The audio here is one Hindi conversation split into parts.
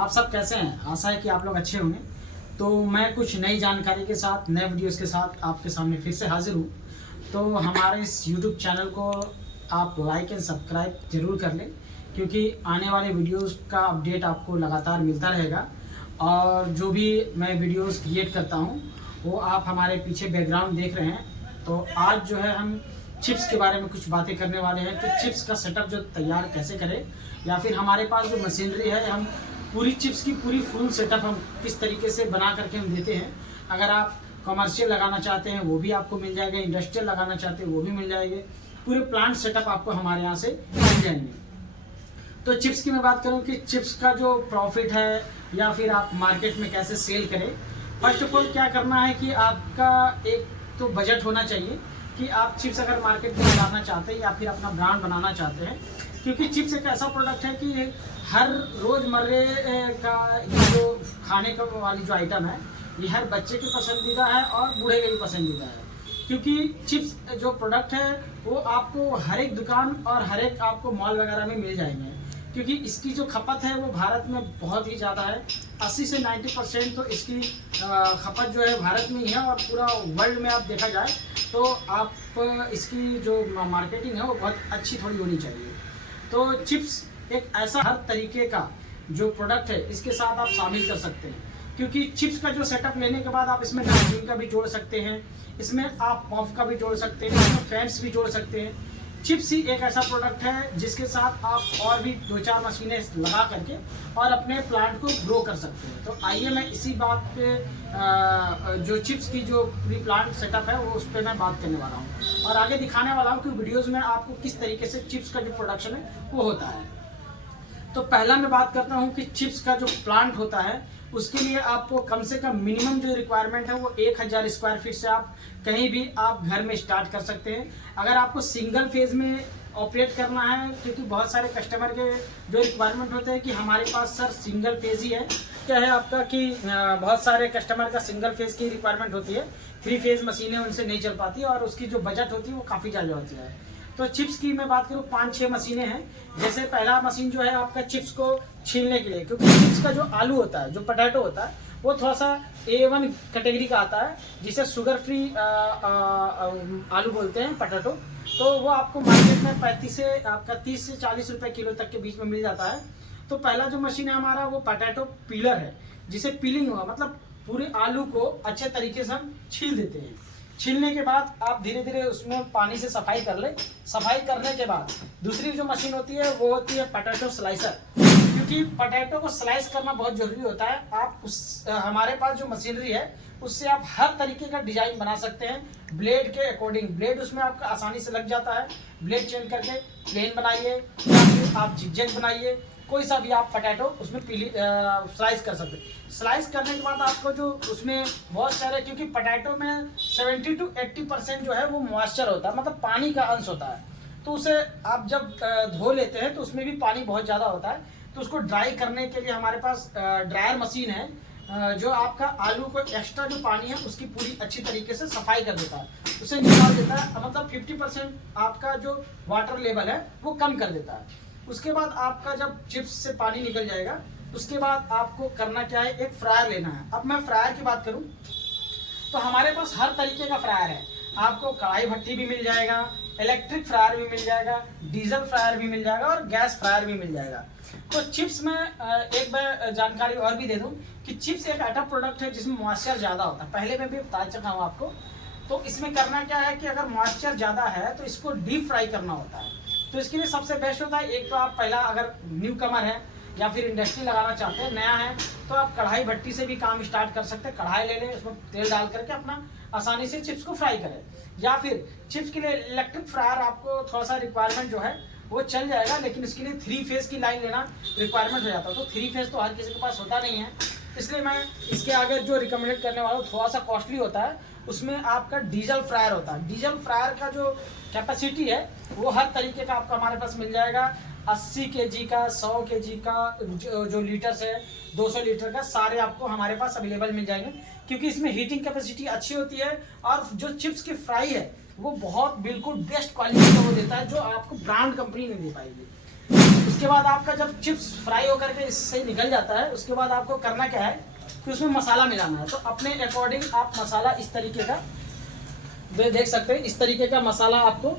आप सब कैसे हैं? आशा है कि आप लोग अच्छे होंगे। तो मैं कुछ नई जानकारी के साथ, नए वीडियोस के साथ आपके सामने फिर से हाजिर हूँ। तो हमारे इस यूट्यूब चैनल को आप लाइक एंड सब्सक्राइब ज़रूर कर लें, क्योंकि आने वाले वीडियोस का अपडेट आपको लगातार मिलता रहेगा। और जो भी मैं वीडियोस क्रिएट करता हूँ वो आप हमारे पीछे बैकग्राउंड देख रहे हैं। तो आज जो है हम चिप्स के बारे में कुछ बातें करने वाले हैं कि चिप्स का सेटअप जो तैयार कैसे करें, या फिर हमारे पास जो मशीनरी है, हम पूरी चिप्स की पूरी फुल सेटअप हम किस तरीके से बना करके हम देते हैं। अगर आप कमर्शियल लगाना चाहते हैं वो भी आपको मिल जाएगा, इंडस्ट्रियल लगाना चाहते हैं वो भी मिल जाएंगे, पूरे प्लांट सेटअप आपको हमारे यहाँ से मिल जाएंगे। तो चिप्स की मैं बात करूँ कि चिप्स का जो प्रॉफिट है या फिर आप मार्केट में कैसे सेल करें। फर्स्ट ऑफ ऑल क्या करना है कि आपका एक तो बजट होना चाहिए कि आप चिप्स अगर मार्केट में लगाना चाहते हैं या फिर अपना ब्रांड बनाना चाहते हैं, क्योंकि चिप्स एक ऐसा प्रोडक्ट है कि हर रोज़मर्रे का ये जो खाने का वाली जो आइटम है, ये हर बच्चे की पसंदीदा है और बूढ़े के भी पसंदीदा है। क्योंकि चिप्स जो प्रोडक्ट है वो आपको हर एक दुकान और हर एक आपको मॉल वगैरह में मिल जाएंगे, क्योंकि इसकी जो खपत है वो भारत में बहुत ही ज़्यादा है। 80 से 90% तो इसकी खपत जो है भारत में ही है, और पूरा वर्ल्ड में आप देखा जाए तो आप इसकी जो मार्केटिंग है वो बहुत अच्छी थोड़ी होनी चाहिए। तो चिप्स एक ऐसा हर तरीके का जो प्रोडक्ट है इसके साथ आप शामिल कर सकते हैं, क्योंकि चिप्स का जो सेटअप लेने के बाद आप इसमें नमकीन का भी जोड़ सकते हैं, इसमें आप पॉफ का भी जोड़ सकते हैं, इसमें फैंस भी जोड़ सकते हैं। चिप्स ही एक ऐसा प्रोडक्ट है जिसके साथ आप और भी 2-4 मशीनें लगा करके और अपने प्लांट को ग्रो कर सकते हैं। तो आइए मैं इसी बात पे जो चिप्स की जो पूरी प्लांट सेटअप है वो उस पर मैं बात करने वाला हूँ और आगे दिखाने वाला हूँ कि वीडियोस में आपको किस तरीके से चिप्स का जो प्रोडक्शन है वो होता है। तो पहला मैं बात करता हूँ कि चिप्स का जो प्लांट होता है उसके लिए आपको कम से कम मिनिमम जो रिक्वायरमेंट है वो 1000 स्क्वायर फीट से आप कहीं भी आप घर में स्टार्ट कर सकते हैं। अगर आपको सिंगल फेज में ऑपरेट करना है, क्योंकि बहुत सारे कस्टमर के जो रिक्वायरमेंट होते हैं कि हमारे पास सर सिंगल फेज ही है, क्या है आपका कि बहुत सारे कस्टमर का सिंगल फेज की रिक्वायरमेंट होती है, 3 फेज मशीनें उनसे नहीं चल पाती और उसकी जो बजट होती है वो काफ़ी ज़्यादा होती है। तो चिप्स की मैं बात करूँ 5-6 मशीनें हैं। जैसे पहला मशीन जो है आपका चिप्स को छीलने के लिए, क्योंकि चिप्स का जो आलू होता है, जो पोटैटो होता है, वो थोड़ा सा A1 कैटेगरी का आता है, जिसे शुगर फ्री आलू बोलते हैं पोटैटो। तो वो आपको मार्केट में 35 से आपका 30 से 40 रुपए किलो तक के बीच में मिल जाता है। तो पहला जो मशीन है हमारा वो पोटैटो पीलर है, जिसे पीलिंग होगा, मतलब पूरे आलू को अच्छे तरीके से हम छील देते हैं। छीलने के बाद आप धीरे धीरे उसमें पानी से सफाई कर ले। सफाई करने के बाद दूसरी जो मशीन होती है वो होती है पोटैटो स्लाइसर, क्योंकि पोटैटो को स्लाइस करना बहुत जरूरी होता है। आप हमारे पास जो मशीनरी है उससे आप हर तरीके का डिजाइन बना सकते हैं ब्लेड के अकॉर्डिंग। ब्लेड उसमें आपका आसानी से लग जाता है, ब्लेड चेंज करके प्लेन बनाइए या फिर आप जिगजैग बनाइए, कोई सा भी आप पोटैटो उसमें स्लाइस कर सकते हैं। स्लाइस करने के बाद आपको जो उसमें बहुत सारे, क्योंकि पोटैटो में 70 to 80% जो है वो मॉइस्चर होता है, मतलब पानी का अंश होता है। तो उसे आप जब धो लेते हैं तो उसमें भी पानी बहुत ज़्यादा होता है। तो उसको ड्राई करने के लिए हमारे पास ड्रायर मशीन है, जो आपका आलू को एक्स्ट्रा जो पानी है उसकी पूरी अच्छी तरीके से सफाई कर देता है, उसे निकाल देता है, मतलब 50% आपका जो वाटर लेवल है वो कम कर देता है। उसके बाद आपका जब चिप्स से पानी निकल जाएगा उसके बाद आपको करना क्या है, एक फ्रायर लेना है। अब मैं फ्रायर की बात करूं तो हमारे पास हर तरीके का फ्रायर है। आपको कढ़ाई भट्टी भी मिल जाएगा, इलेक्ट्रिक फ्रायर भी मिल जाएगा, डीजल फ्रायर भी मिल जाएगा और गैस फ्रायर भी मिल जाएगा। तो चिप्स में एक मैं जानकारी और भी दे दूं कि चिप्स एक ऐसा प्रोडक्ट है जिसमें मॉइस्चर ज़्यादा होता है, पहले मैं भी बता चुका हूँ आपको। तो इसमें करना क्या है कि अगर मॉइस्चर ज़्यादा है तो इसको डीप फ्राई करना होता है। तो इसके लिए सबसे बेस्ट होता है, एक तो आप पहला अगर न्यू कमर है या फिर इंडस्ट्री लगाना चाहते हैं, नया है, तो आप कढ़ाई भट्टी से भी काम स्टार्ट कर सकते हैं। कढ़ाई ले लें, उसमें तेल डाल करके अपना आसानी से चिप्स को फ्राई करें। या फिर चिप्स के लिए इलेक्ट्रिक फ्रायर आपको थोड़ा सा रिक्वायरमेंट जो है वो चल जाएगा, लेकिन इसके लिए 3 फेज की लाइन लेना रिक्वायरमेंट हो जाता है। तो 3 फेज तो हर किसी के पास होता नहीं है, इसलिए मैं इसके आगे जो रिकमेंडेड करने वाला हूँ थोड़ा सा कॉस्टली होता है, उसमें आपका डीजल फ्रायर होता है। डीजल फ्रायर का जो कैपेसिटी है वो हर तरीके का आपका हमारे पास मिल जाएगा। 80 kg का, 100 kg का, जो लीटर्स है 200 लीटर का, सारे आपको हमारे पास अवेलेबल मिल जाएंगे, क्योंकि इसमें हीटिंग कैपेसिटी अच्छी होती है और जो चिप्स की फ्राई है वो बहुत बिल्कुल बेस्ट क्वालिटी का वो देता है, जो आपको ब्रांड कंपनी नहीं दे पाएगी। उसके बाद आपका जब चिप्स फ्राई होकर के इससे निकल जाता है, उसके बाद आपको करना क्या है कि उसमें मसाला मिलाना है। तो अपने अकॉर्डिंग आप मसाला इस तरीके का देख सकते हैं, इस तरीके का मसाला आपको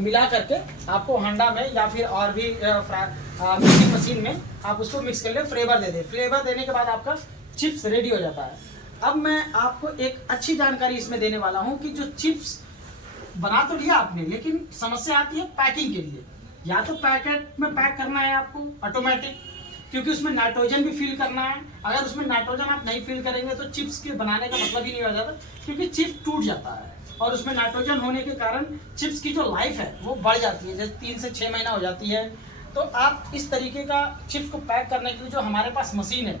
मिला करके आपको हांडा में या फिर और भी मिक्सिंग मशीन में आप उसको मिक्स कर ले, फ्लेवर दे दे। फ्लेवर देने के बाद आपका चिप्स रेडी हो जाता है। अब मैं आपको एक अच्छी जानकारी इसमें देने वाला हूं कि जो चिप्स बना तो लिया आपने, लेकिन समस्या आती है पैकिंग के लिए। या तो पैकेट में पैक करना है आपको ऑटोमेटिक, क्योंकि उसमें नाइट्रोजन भी फिल करना है। अगर उसमें नाइट्रोजन आप नहीं फिल करेंगे तो चिप्स के बनाने का मतलब ही नहीं हो जाता, क्योंकि चिप्स टूट जाता है। और उसमें नाइट्रोजन होने के कारण चिप्स की जो लाइफ है वो बढ़ जाती है, जैसे 3 से 6 महीना हो जाती है। तो आप इस तरीके का चिप्स को पैक करने के लिए जो हमारे पास मशीन है,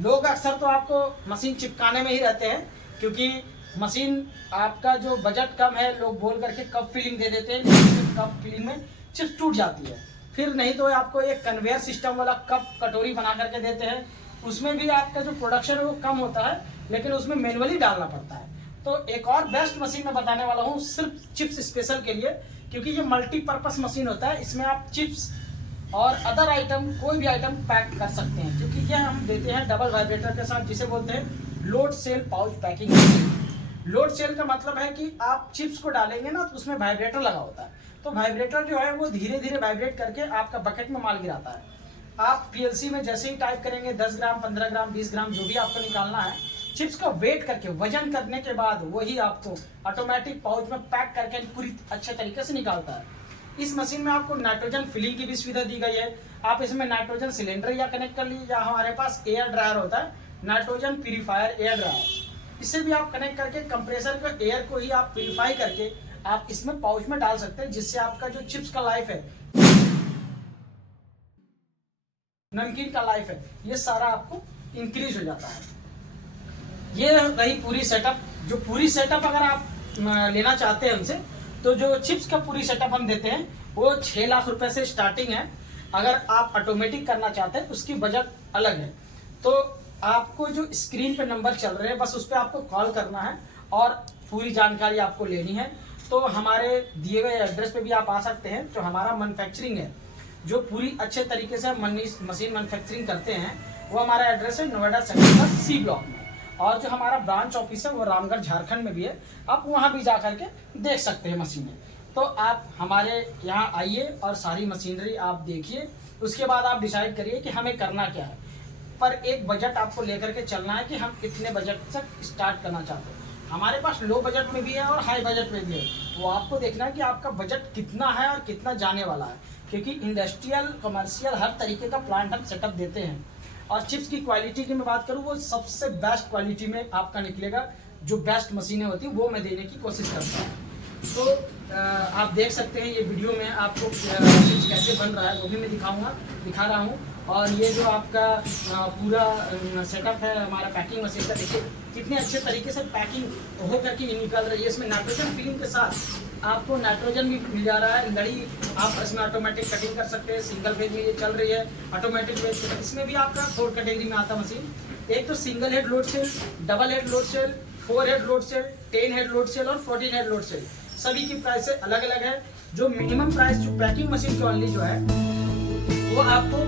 लोग अक्सर तो आपको मशीन चिपकाने में ही रहते हैं, क्योंकि मशीन आपका जो बजट कम है, लोग बोल करके कप फिलिंग दे देते हैं, लेकिन कप फिलिंग में चिप्स टूट जाती है। फिर नहीं तो आपको एक कन्वेयर सिस्टम वाला कप कटोरी बना करके देते हैं, उसमें भी आपका जो प्रोडक्शन है वो कम होता है, लेकिन उसमें मैनुअली डालना पड़ता है। तो एक और बेस्ट मशीन मैं बताने वाला हूँ सिर्फ चिप्स स्पेशल के लिए, क्योंकि ये मल्टीपर्पस मशीन होता है। इसमें आप चिप्स और अदर आइटम, कोई भी आइटम पैक कर सकते हैं, क्योंकि यह हम देते हैं डबल वाइब्रेटर के साथ, जिसे बोलते हैं load cell pouch packing machine. Load cell का मतलब है कि आप चिप्स को डालेंगे ना तो उसमें वाइब्रेटर लगा होता है, तो वाइब्रेटर जो है वो धीरे धीरे वाइब्रेट करके आपका बकेट में माल गिराता है। आप पीएलसी में जैसे ही टाइप करेंगे 10 ग्राम, 15 ग्राम, 20 ग्राम जो भी आपको निकालना है, चिप्स का वेट करके वजन करने के बाद वही आपको ऑटोमेटिक पाउच में पैक करके पूरी अच्छे तरीके से निकालता है। इस मशीन में आपको नाइट्रोजन फिलिंग की भी सुविधा दी गई है। आप इसमें नाइट्रोजन सिलेंडर या कनेक्ट कर लीजिए, या हमारे पास एयर ड्रायर होता है, नाइट्रोजन प्यूरिफायर एयर ड्रायर, इससे भी आप कनेक्ट करके कंप्रेसर का एयर को ही आप प्यूरिफाई करके आप इसमें पाउच में डाल सकते हैं, जिससे आपका जो चिप्स का लाइफ है, नमकीन का लाइफ है, ये सारा आपको इंक्रीज हो जाता है। ये रही पूरी सेटअप। जो पूरी सेटअप अगर आप लेना चाहते हैं हमसे, तो जो चिप्स का पूरी सेटअप हम देते हैं वो 6 लाख रुपए से स्टार्टिंग है। अगर आप ऑटोमेटिक करना चाहते हैं उसकी बजट अलग है। तो आपको जो स्क्रीन पे नंबर चल रहे हैं, बस उस पर आपको कॉल करना है और पूरी जानकारी आपको लेनी है। तो हमारे दिए गए एड्रेस पे भी आप आ सकते हैं। जो हमारा मैन्युफैक्चरिंग है, जो पूरी अच्छे तरीके से मशीन मैन्युफैक्चरिंग करते हैं, वो हमारा एड्रेस है नोएडा सेक्टर C ब्लॉक में। और जो हमारा ब्रांच ऑफिस है वो रामगढ़ झारखंड में भी है, आप वहाँ भी जा करके देख सकते हैं मशीनें। तो आप हमारे यहाँ आइए और सारी मशीनरी आप देखिए, उसके बाद आप डिसाइड करिए कि हमें करना क्या है। पर एक बजट आपको लेकर के चलना है कि हम कितने बजट से स्टार्ट करना चाहते हैं। हमारे पास लो बजट में भी है और हाई बजट में भी है, वो आपको देखना है कि आपका बजट कितना है और कितना जाने वाला है, क्योंकि इंडस्ट्रियल, कमर्शियल हर तरीके का प्लांट हम सेटअप देते हैं। और चिप्स की क्वालिटी की मैं बात करूँ, वो सबसे बेस्ट क्वालिटी में आपका निकलेगा। जो बेस्ट मशीनें होती हैं वो मैं देने की कोशिश करता हूँ। तो आप देख सकते हैं ये वीडियो में आपको चिप्स कैसे बन रहा है वो भी मैं दिखा रहा हूँ। और ये जो आपका पूरा सेटअप है हमारा पैकिंग मशीन का, देखिए कितने अच्छे तरीके से पैकिंग हो करके निकल रही है। इसमें नाइट्रोजन फिलिंग के साथ आपको नाइट्रोजन भी मिल जा रहा है। लड़ी आप इसमें ऑटोमेटिक कटिंग कर सकते हैं, सिंगल फेज में ये चल रही है, ऑटोमेटिक फेज। इसमें भी आपका 4 कैटेगरी में आता मशीन। एक तो single head load cell, double head load cell, 4 head load cell, 10 head load cell और 14 हेड लोड सेल। सभी की प्राइस अलग अलग है। जो मिनिमम प्राइस जो पैकिंग मशीन की ओनली जो है वो आपको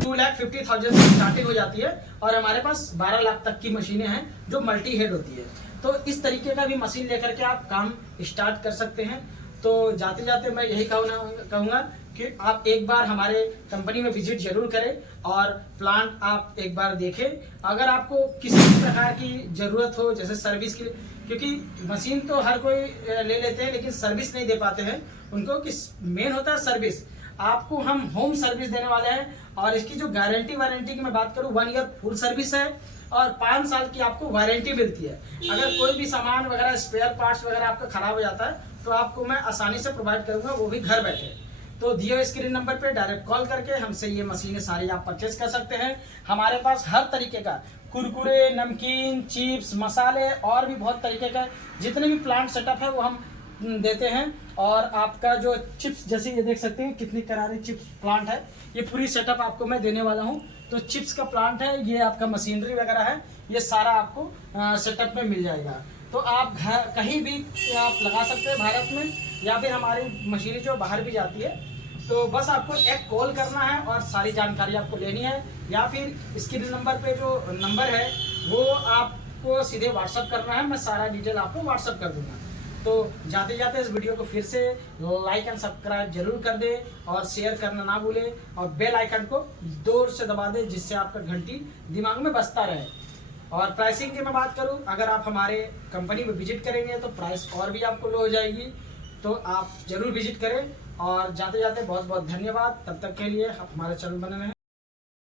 2,50,000 से स्टार्टिंग हो जाती है, और हमारे पास 12 लाख तक की मशीनें हैं जो मल्टी हेड होती है। तो इस तरीके का भी मशीन लेकर के आप काम स्टार्ट कर सकते हैं। तो जाते जाते मैं यही कहूँगा कि आप एक बार हमारे कंपनी में विजिट जरूर करें और प्लांट आप एक बार देखें। अगर आपको किसी भी प्रकार की ज़रूरत हो, जैसे सर्विस के लिए, क्योंकि मशीन तो हर कोई ले लेते हैं लेकिन सर्विस नहीं दे पाते हैं उनको, कि मेन होता है सर्विस। आपको हम होम सर्विस देने वाले हैं, और इसकी जो वारंटी की मैं बात करूँ, 1 ईयर फुल सर्विस है और 5 साल की आपको वारंटी मिलती है। अगर कोई भी सामान वगैरह, स्पेयर पार्ट्स वगैरह आपका खराब हो जाता है तो आपको मैं आसानी से प्रोवाइड करूंगा, वो भी घर बैठे। तो दिए हुए स्क्रीन नंबर पे डायरेक्ट कॉल करके हमसे ये मशीनें सारी आप परचेज कर सकते हैं। हमारे पास हर तरीके का कुरकुरे, नमकीन, चिप्स, मसाले और भी बहुत तरीके का जितने भी प्लांट सेटअप है वो हम देते हैं। और आपका जो चिप्स, जैसे ये देख सकते हैं कितनी करारी चिप्स प्लांट है, ये पूरी सेटअप आपको मैं देने वाला हूँ। तो चिप्स का प्लांट है, ये आपका मशीनरी वगैरह है, ये सारा आपको सेटअप में मिल जाएगा। तो आप कहीं भी आप लगा सकते हैं भारत में, या फिर हमारी मशीनरी जो बाहर भी जाती है तो बस आपको एक कॉल करना है और सारी जानकारी आपको लेनी है, या फिर स्क्रीन नंबर पे जो नंबर है वो आपको सीधे व्हाट्सअप करना है। मैं सारा डिटेल आपको व्हाट्सअप कर दूंगा। तो जाते जाते इस वीडियो को फिर से लाइक एंड सब्सक्राइब जरूर कर दे और शेयर करना ना भूले, और बेल आइकन को जोर से दबा दे जिससे आपका घंटी दिमाग में बजता रहे। और प्राइसिंग की मैं बात करूं, अगर आप हमारे कंपनी में विजिट करेंगे तो प्राइस और भी आपको लो हो जाएगी, तो आप जरूर विजिट करें। और जाते जाते बहुत बहुत धन्यवाद। तब तक के लिए आप हमारे चैनल बने रहें।